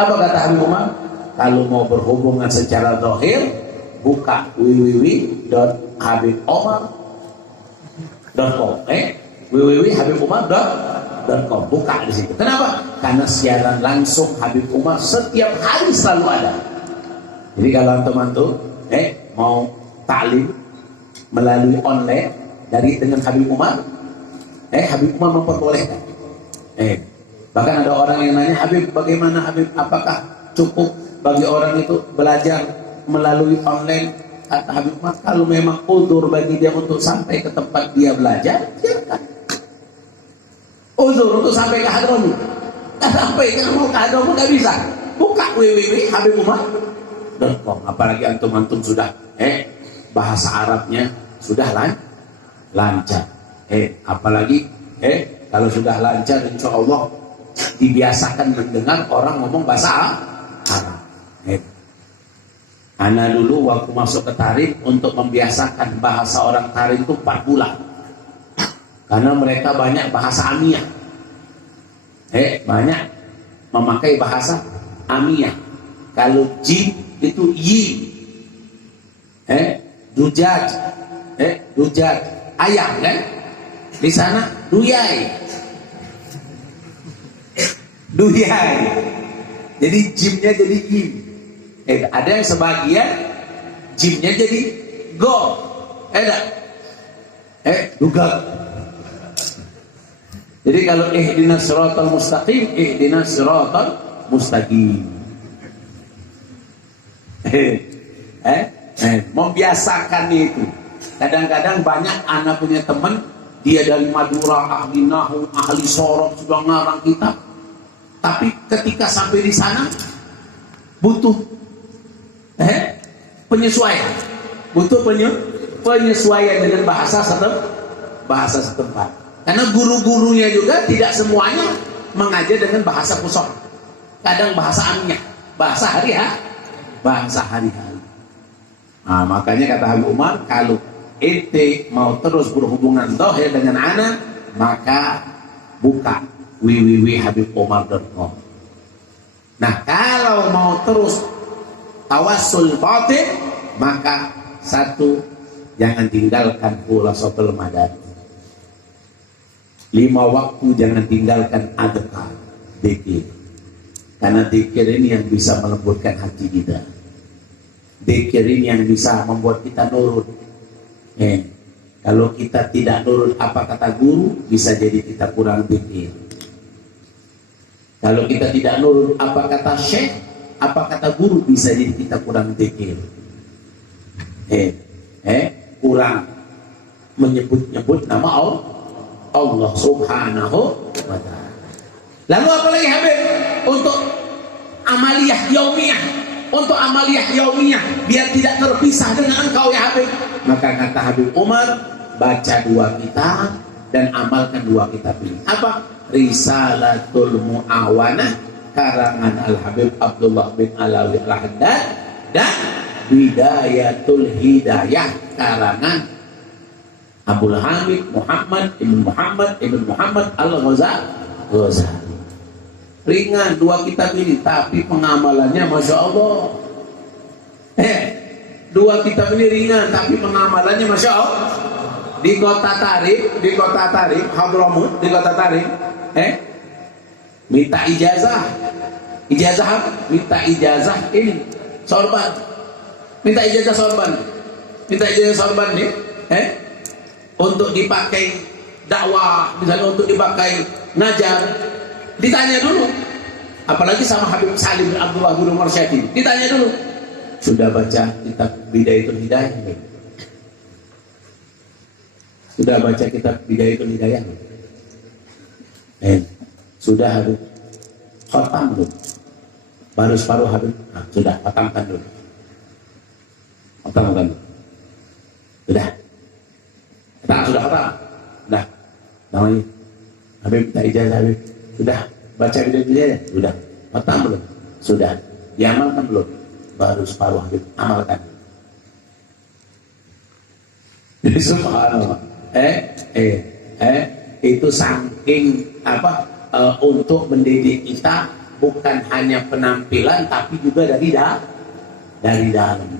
Apa kata Habib Umar? Kalau mau berhubungan secara zahir, buka www.habibomar.com. www.habibomar.com. Buka di situ. Kenapa? Karena siaran langsung Habib Umar setiap hari selalu ada. Jadi kalau antum mau taklim melalui online dengan Habib Umar, Habib Umar memperbolehkan. Bahkan ada orang yang nanya, Habib, bagaimana Habib? Apakah cukup bagi orang itu belajar melalui online? Kata Habib Umar, kalau memang udzur bagi dia untuk sampai ke tempat dia belajar, silakan. Udzur untuk sampai ke Hadrami, sampai mau ke Hadrami nggak bisa. Buka www.habibumar.com. Apalagi antum sudah bahasa Arabnya sudah lancar. Apalagi kalau sudah lancar, insya Allah dibiasakan mendengar orang ngomong bahasa Arab. Ana dulu waktu masuk ke Tarim untuk membiasakan bahasa orang Tarim itu 4 bulan. Karena mereka banyak bahasa Amiyah. Banyak memakai bahasa Amiyah. Kalau jin itu yi. Dujaj. Dujaj ayam kan? Di sana duyai. Jadi jimnya jadi jim. Ada yang sebagian jimnya jadi go. Dugal. Jadi kalau ihdinas siratal mustaqim, ihdinas siratal mustaqim. Membiasakan itu. Kadang-kadang banyak anak punya teman, dia dari Madura, ahli nahu, ahli sorok, sudah ngarang kitab. Tapi ketika sampai di sana butuh penyesuaian, penyesuaian dengan bahasa setempat. Karena guru-gurunya juga tidak semuanya mengajar dengan bahasa fusha. Kadang bahasa amiyah, bahasa hari-hari. Nah, makanya kata Habib Umar, kalau ente mau terus berhubungan zahir dengan ana, maka buka www.habibomar.com. Nah, kalau mau terus tawassul batin, maka satu, jangan tinggalkan khulasatul madad. 5 waktu jangan tinggalkan adhkar, dzikir. Karena dzikir ini yang bisa melembutkan hati kita. Dzikir ini yang bisa membuat kita nurut. Kalau kita tidak nurut apa kata guru, bisa jadi kita kurang dzikir. Kalau kita tidak nurut apa kata syekh, apa kata guru, bisa jadi kita kurang dzikir. Kurang menyebut-nyebut nama Allah Subhanahu wa ta'ala. Lalu apa lagi Habib? Untuk amaliyah yaumiyah, biar tidak terpisah dengan engkau ya Habib. Maka kata Habib Umar, baca 2 kitab dan amalkan 2 kitab ini. Apa? Risalatul Mu'awanah karangan Al-Habib Abdullah bin Alawi Al-Haddad dan Bidayatul Hidayah karangan Abdul Hamid Muhammad Ibn Muhammad Al-Ghazali. Ringan 2 kitab ini, tapi pengamalannya Masya Allah. 2 kitab ini ringan, tapi pengamalannya Masya Allah. Di kota Tarim, Hadramut, di kota Tarim, minta ijazah minta ijazah ini sorban, minta ijazah sorban nih, untuk dipakai dakwah, misalnya untuk dipakai ngajar, ditanya dulu. Apalagi sama Habib Salim bin Abdullah bin Umar Syati, ditanya dulu, sudah baca kitab Bidayatul Hidayah? Sudah baca kitab Bidayatul Hidayah? Sudah Habib? Khatam belum? Baru separuh Habib? Nah, sudah, khatamkan dulu. Khatamkan dulu. Sudah? Sudah khatam? Sudah. Namanya Habib, tak ijazah Habib. Sudah baca Bidayatul Hidayah? Sudah. Khatam belum? Sudah. Diamalkan belum? Baru separuh Habib. Amalkan. Jadi subhanallah. Itu saking untuk mendidik kita bukan hanya penampilan tapi juga dari dalam,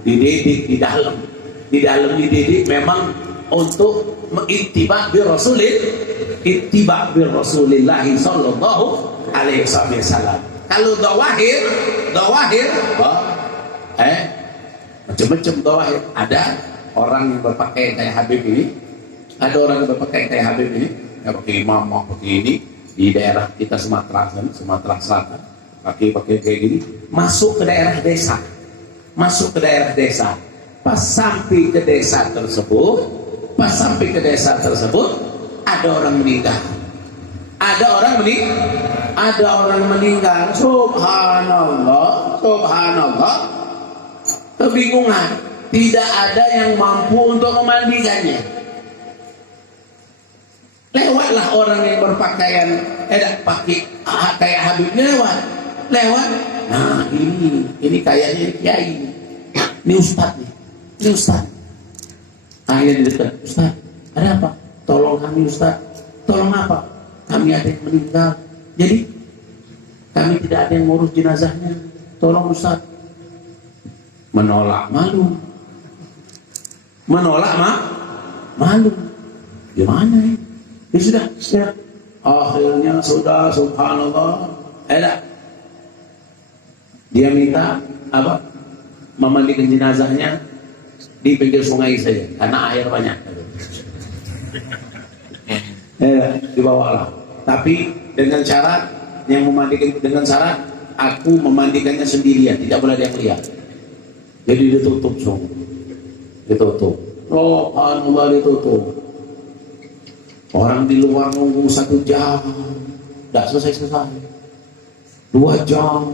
dididik di dalam dididik memang untuk ittiba bi Rasulillah sallallahu alaihi wasallam. Kalau dawahir macam-macam dawahir. Ada orang yang berpakaian kayak Habib ini, ada orang yang berpakaian kayak Habib ini, ya pakai imamah pakai ini di daerah kita Sumatera Selatan, pakai kayak gini, masuk ke daerah desa, pas sampai ke desa tersebut ada orang meninggal, subhanallah, kebingungan, tidak ada yang mampu untuk memandikannya. Lewatlah orang yang berpakaian pakai kayak Habib, lewat. Nah ini kayaknya kiai, ini ustaz. Akhirnya di dekat, Ustaz, ada apa? Tolong kami Ustaz. Tolong apa? Kami ada yang meninggal, jadi kami tidak ada yang ngurus jenazahnya. Tolong Ustaz. Menolak malu. Gimana ya? Ya sudah. Akhirnya sudah, subhanallah. Dia minta apa? Memandikan jenazahnya di pinggir sungai saja, karena air banyak. Dibawalah. Tapi dengan syarat aku memandikannya sendirian, tidak boleh ada yang lihat. Jadi ditutup semua. Oh, Allah, ditutup. Orang di luar nunggu 1 jam, tidak selesai. 2 jam,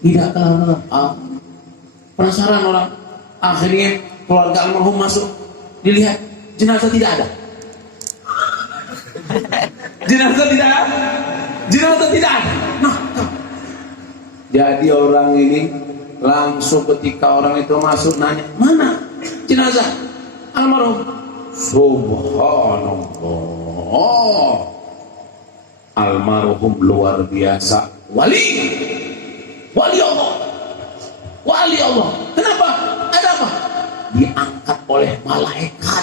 tidak kelar. Penasaran orang. Akhirnya keluarga almarhum masuk, dilihat jenazah tidak ada. Jenazah tidak ada. Nah, jadi orang ini langsung ketika orang itu masuk nanya, mana jenazah almarhum? Subhanallah, almarhum luar biasa, wali Allah. Kenapa? Ada apa? Diangkat oleh malaikat.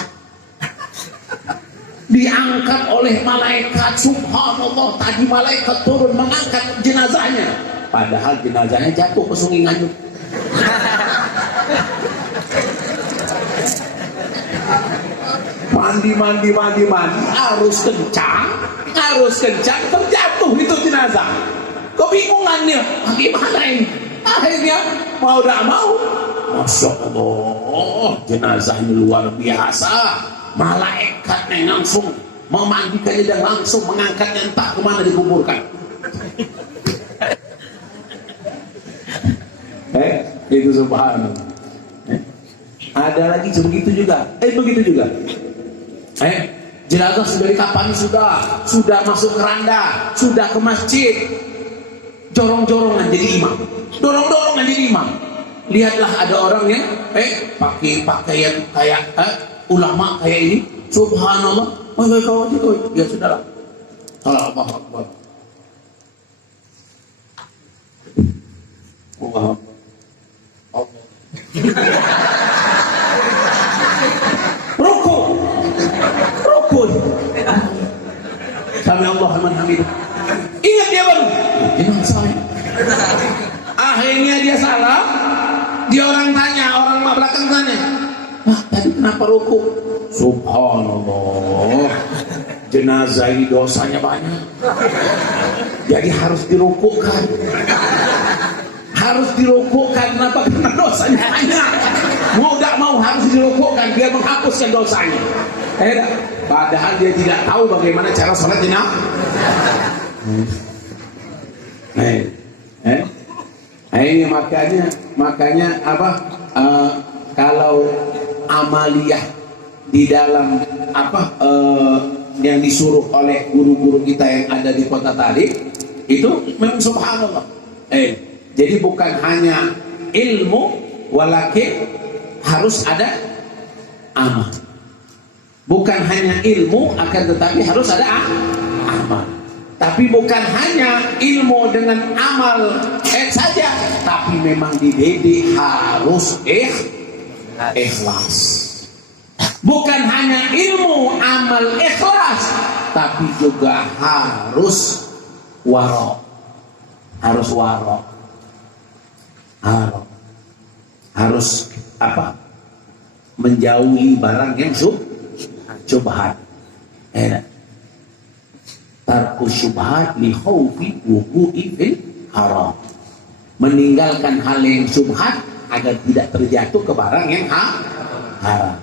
Subhanallah, tadi malaikat turun mengangkat jenazahnya, padahal jenazahnya jatuh ke Sungai Nganyut. Mandi, harus kencang, terjatuh itu jenazah. Kebingungan dia, gimana ini? Akhirnya mau tidak mau, Masya Allah, jenazah ini luar biasa. Malaikatnya langsung memandikannya dan langsung mengangkatnya entah kemana dikuburkan. Itu subhanallah. Ada lagi begitu juga. Jenazah sudah di kafani, sudah masuk keranda, sudah ke masjid, dorong-dorongan jadi imam. Lihatlah ada orang yang pakai pakaian kayak ulama kayak ini, subhanallah. Ya sudahlah. Allahu Akbar. Allah. Rukun. Sami Allahu liman hamidah. Ingat dia baru. Jangan salah. Akhirnya dia salah. Dia orang belakang tanya. Tadi kenapa ruku? Subhanallah. Jenazah ini dosanya banyak. Jadi harus dirukukan. Kenapa? Karena dosanya banyak. Mau tidak mau harus dirukukan biar menghapuskan dosanya. Padahal dia tidak tahu bagaimana cara sholat jenazah. Ini makanya apa? Kalau amaliyah di dalam yang disuruh oleh guru-guru kita yang ada di kota tadi itu memang subhanallah. Jadi bukan hanya ilmu, walakin harus ada amal. Bukan hanya ilmu, akan tetapi harus ada amal. Tapi bukan hanya ilmu dengan amal saja, tapi memang dididik harus ikhlas. Bukan hanya ilmu amal ikhlas, tapi juga harus waro. Harus waro. Harus apa? Menjauhi barang yang syubhat. Tarku syubhat li khaufi wuqu'i fil haram. Meninggalkan hal yang syubhat agar tidak terjatuh ke barang yang haram.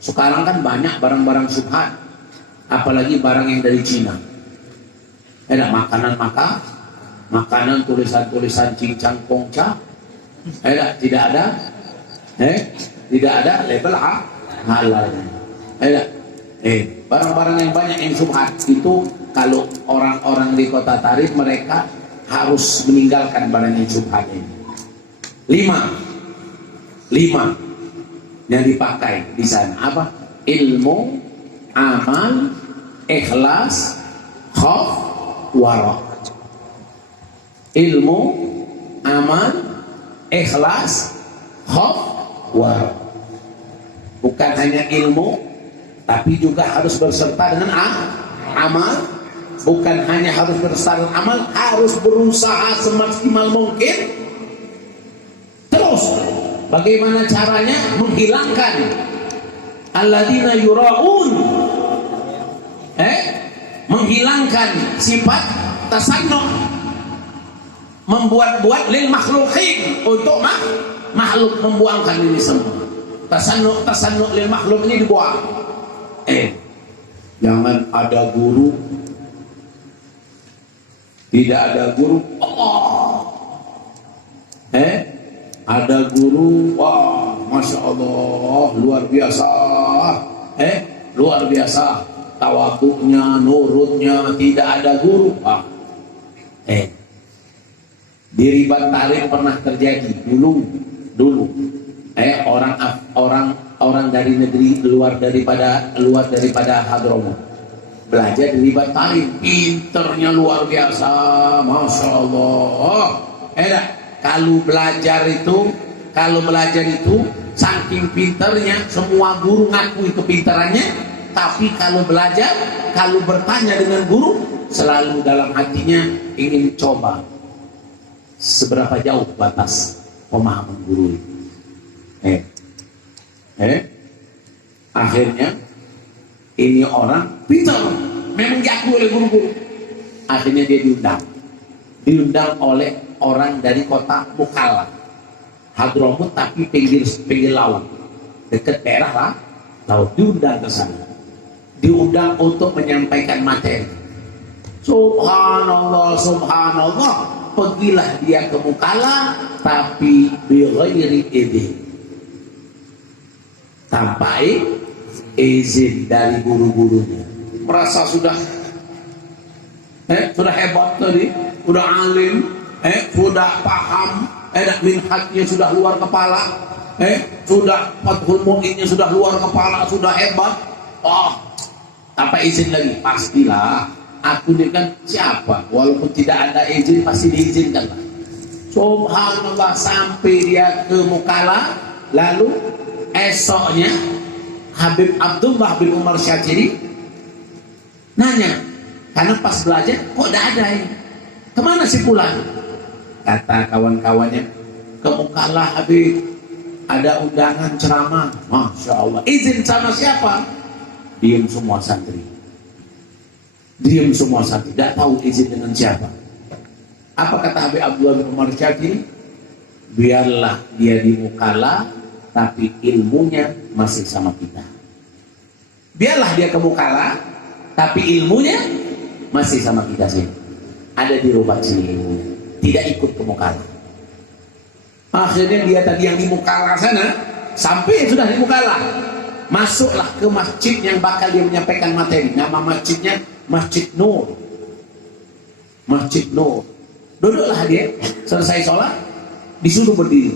Sekarang kan banyak barang-barang syubhat, apalagi barang yang dari Cina. Makanan tulisan-tulisan cincang pongca, tidak ada label halal. Barang-barang yang banyak yang syubhat itu, kalau orang-orang di kota Tarif, mereka harus meninggalkan barang yang syubhat ini. 5 yang dipakai di sana apa? Ilmu, amal, ikhlas, khauf, wara. Ilmu, amal, ikhlas, khauf, wara. Bukan hanya ilmu, tapi juga harus berserta dengan amal. Bukan hanya harus berserta dengan amal, harus berusaha semaksimal mungkin. Terus bagaimana caranya menghilangkan alladzina yura'un, menghilangkan sifat tasannu', membuat-buat lil makhluqin, untuk makhluk, membuangkan ini semua. Tasannu' lil makhluk ini dibuang. Jangan ada guru, tidak ada guru, ada guru, wah, masya Allah, luar biasa, luar biasa, tawadunya, nurutnya. Tidak ada guru, di Ribat Tarif pernah terjadi dulu, orang dari negeri luar daripada Hadramut belajar di Ribat Tarif, pinternya luar biasa, masya Allah. Kalau belajar itu saking pinternya, semua guru ngakui kepintarannya. Tapi kalau bertanya dengan guru, selalu dalam hatinya ingin coba seberapa jauh batas pemahaman guru itu. Akhirnya ini orang pintar, memang diakui oleh guru-guru. Akhirnya dia diundang oleh orang dari kota Mukalla, Hadramut, tapi pinggir laut, dekat daerah laut. Diundang ke sana, diundang untuk menyampaikan materi. Subhanallah, pergilah dia ke Mukalla, tapi bighairi idzin, tanpa izin dari guru-gurunya. Merasa sudah hebat tadi, sudah alim, sudah paham, minhajnya sudah luar kepala, sudah fathul mu'innya sudah luar kepala, sudah hebat. Apa izin lagi? Pastilah, aku ini kan siapa, walaupun tidak ada izin pasti diizinkan lah. Subhanallah, sampai dia ke Mukalla. Lalu esoknya Habib Abdullah bin Umar Syatiri nanya, karena pas belajar kok tidak ada ini, kemana si Fulan? Kata kawan-kawannya, ke Mukalla Habib, ada undangan ceramah. Masya Allah. Izin sama siapa? Diam semua santri, tidak tahu izin dengan siapa. Apa kata Habib Abdullah bin Umar Syatiri? Biarlah dia di Mukalla, tapi ilmunya masih sama kita. Biarlah dia ke Mukalla, tapi ilmunya masih sama kita sini. Ada di Rubat sini ilmunya, tidak ikut ke Mukalla. Akhirnya dia tadi yang di Mukalla sana, sampai sudah di Mukalla, masuklah ke masjid yang bakal dia menyampaikan materi. Nama masjidnya Masjid Nur. Masjid Nur. Duduklah dia, selesai sholat, disuruh berdiri.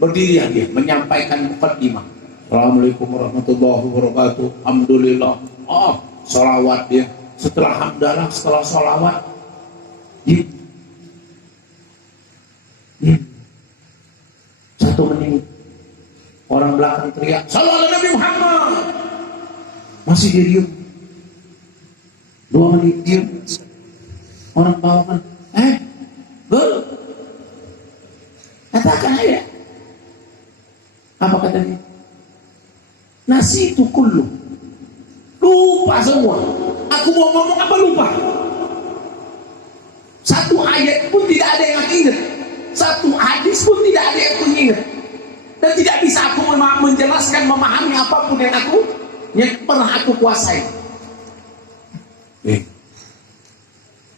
Berdiri dia menyampaikan muqaddimah. Assalamualaikum warahmatullahi wabarakatuh. Alhamdulillah. Salawat dia. setelah hamdalah, setelah sholawat, diam. Diam. 1 menit. Orang belakang teriak, "Sallallahu Nabi Muhammad." Masih dia diam. 2 menit diam. Orang bawah kan, Gol, katakan aja. Apa katanya? Nasi itu kullu. Lupa semua. Aku mau ngomong apa lupa. 1 ayat pun tidak ada yang aku ingat. 1 hadis pun tidak ada yang aku ingat. Dan tidak bisa aku menjelaskan, memahami apapun yang pernah aku kuasai.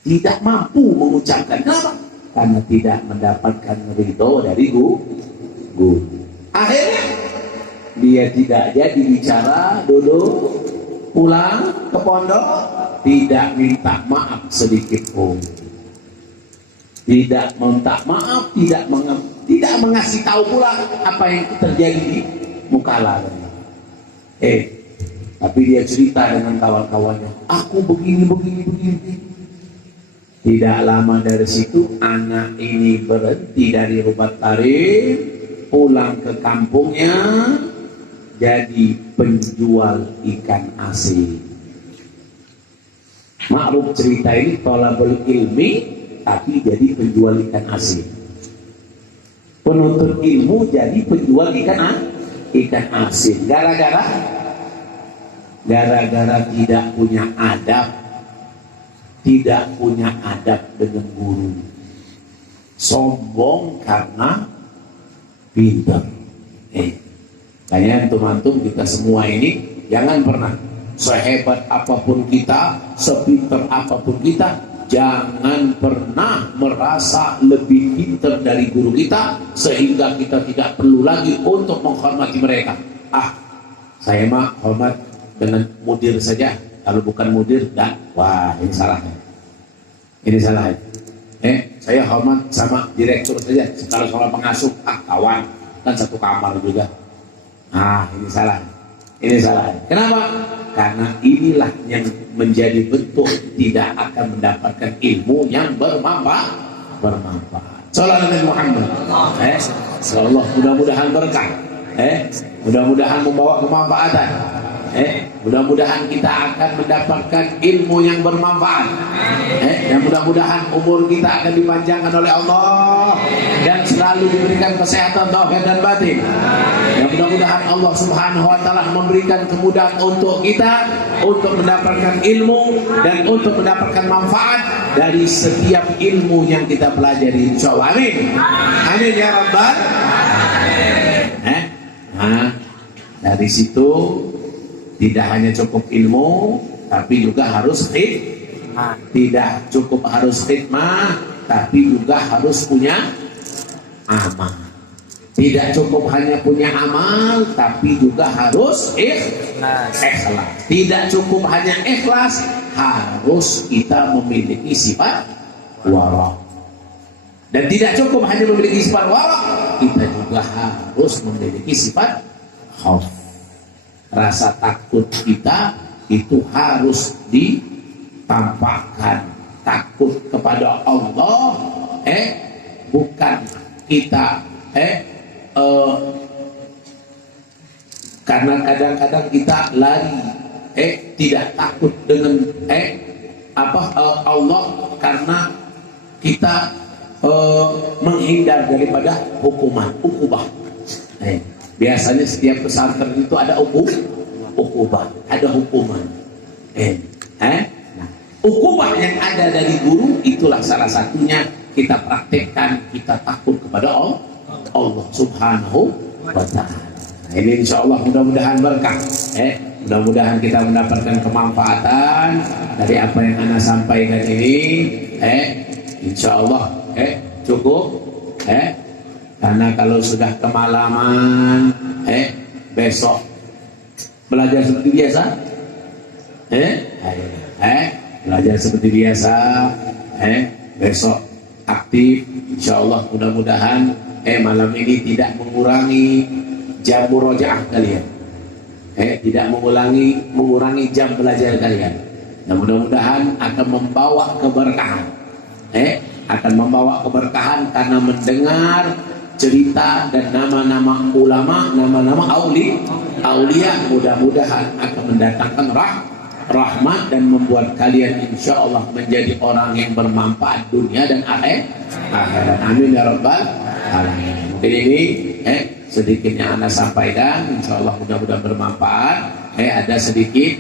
Tidak mampu mengucapkan. Kenapa? Karena tidak mendapatkan ridho dari guru. Akhirnya dia tidak jadi bicara, duduk, pulang ke pondok, tidak minta maaf sedikit pun. Tidak minta maaf, tidak mengasih tahu pula apa yang terjadi di muka lalu. Tapi dia cerita dengan kawan-kawannya, aku begini. Tidak lama dari situ anak ini berhenti dari Rubat Tarif, pulang ke kampungnya jadi penjual ikan asin. Maklum cerita ini tolabul ilmi, tapi jadi penjual ikan asin. Penuntut ilmu jadi penjual ikan asin. Gara-gara tidak punya adab. Tidak punya adab dengan guru. Sombong karena pintar. Kayaknya antum-antum kita semua ini jangan pernah, sehebat apapun kita, sepintar apapun kita, jangan pernah merasa lebih pintar dari guru kita sehingga kita tidak perlu lagi untuk menghormati mereka. Saya mah hormat dengan mudir saja. Kalau bukan mudir, wah ini salah. Ini salah. Saya hormat sama direktur saja. Kalau soal pengasuh, kawan, kan satu kamar juga. Ini salah. Ini salah. Kenapa? Karena inilah yang menjadi bentuk tidak akan mendapatkan ilmu yang bermanfaat. Sallallahu Nabi Muhammad. Allah mudah-mudahan berkah. Mudah-mudahan membawa kemanfaatan. Mudah-mudahan kita akan mendapatkan ilmu yang bermanfaat. Dan mudah-mudahan umur kita akan dipanjangkan oleh Allah dan selalu diberikan kesehatan zahir dan batin. Dan mudah-mudahan Allah Subhanahu wa taala memberikan kemudahan untuk kita untuk mendapatkan ilmu dan untuk mendapatkan manfaat dari setiap ilmu yang kita pelajari, insyaallah. Amin. Amin ya rabbal alamin. Dari situ tidak hanya cukup ilmu, tapi juga harus khidmah. Tidak cukup harus khidmah, tapi juga harus punya amal. Tidak cukup hanya punya amal, tapi juga harus ikhlas. Tidak cukup hanya ikhlas, harus kita memiliki sifat wara'. Dan tidak cukup hanya memiliki sifat wara', kita juga harus memiliki sifat khauf. Rasa takut kita itu harus ditampakkan. Takut kepada Allah, bukan kita, karena kadang-kadang kita lari, tidak takut dengan Allah karena kita menghindar daripada ukubah. Biasanya setiap pesantren itu ada ukubah, ada hukuman. Ukubah yang ada dari guru itulah salah satunya kita praktekkan, kita takut kepada Allah Subhanahu wa ta'ala. Ini insyaallah mudah-mudahan berkah. Mudah-mudahan kita mendapatkan kemanfaatan dari apa yang Ana sampaikan ini. Insyaallah cukup. Karena kalau sudah kemalaman, besok belajar seperti biasa, belajar seperti biasa, besok aktif, insyaallah. Mudah-mudahan malam ini tidak mengurangi jam murojaah kalian, tidak mengurangi jam belajar kalian. Dan mudah-mudahan akan membawa keberkahan. Akan membawa keberkahan karena mendengar cerita dan nama-nama ulama, nama-nama aulia, mudah-mudahan akan mendatangkan rahmat dan membuat kalian insya Allah menjadi orang yang bermanfaat dunia dan akhirat. Amin ya rabbal alamin. Mungkin ini sedikit yang Anda sampaikan, insya Allah mudah-mudahan bermanfaat. Ada sedikit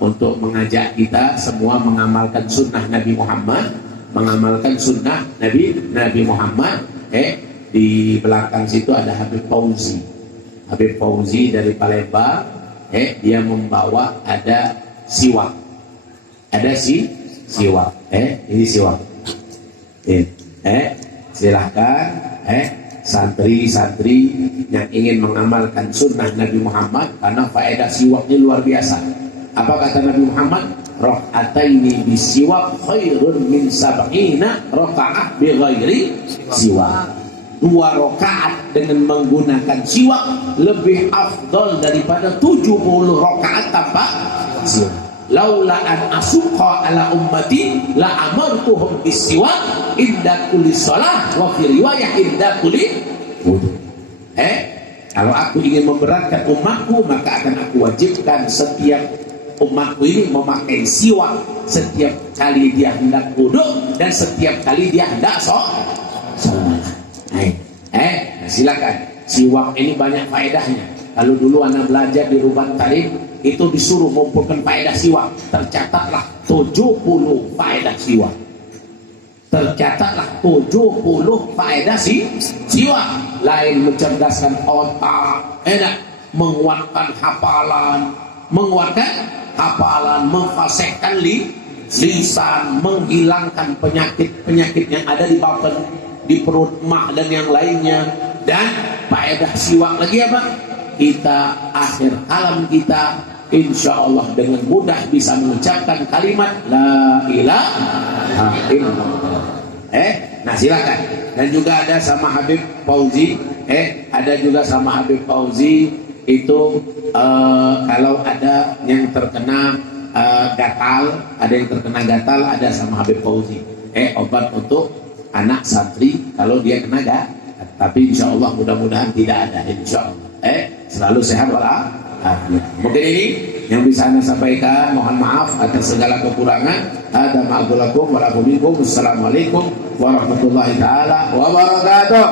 untuk mengajak kita semua mengamalkan sunnah Nabi Muhammad, mengamalkan sunnah Nabi Muhammad. Di belakang situ ada Habib Fauzi dari Palembang. Dia membawa ada siwak, siwak. Ini siwak. Silahkan santri-santri yang ingin mengamalkan sunnah Nabi Muhammad, karena faedah siwak ini luar biasa. Apa kata Nabi Muhammad? Raka'ataini bisiwak khairun min sab'ina raka'ah bighairi siwak. 2 rakaat dengan menggunakan siwak lebih afdal daripada 70 rakaat tanpa siwak. Laula an asuqa ala ummati la amartuhum bisiwak inda kulli shalah wa fi riwayah inda kulli wudu. Kalau aku ingin memberatkan umatku, maka akan aku wajibkan setiap umatku ini memakai siwak setiap kali dia hendak duduk dan setiap kali dia hendak sholat. Silakan. Siwak ini banyak faedahnya. Kalau dulu Anda belajar di Ruban Talim, itu disuruh mengumpulkan faedah siwak. Tercatatlah 70 faedah siwak. Tercatatlah 70 faedah siwak. Lain mencerdaskan otak, menguatkan hafalan, memfasekkan lisan, menghilangkan penyakit yang ada di batin, di perut, mah dan yang lainnya. Dan faedah siwak lagi apa? Kita akhir kalam kita insya Allah dengan mudah bisa mengucapkan kalimat la ilaha illallah. Nah silakan. Dan juga ada sama Habib Fauzi, ada juga sama Habib Fauzi itu kalau ada yang terkena gatal, ada sama Habib Fauzi obat untuk anak santri kalau dia kena tapi insya Allah mudah-mudahan tidak ada, insya Allah selalu sehat walafiat. Mungkin ini yang bisa Anda sampaikan. Mohon maaf atas segala kekurangan. Ada ma'afulakum wa lakum. Wassalamualaikum warahmatullahi taala wabarakatuh.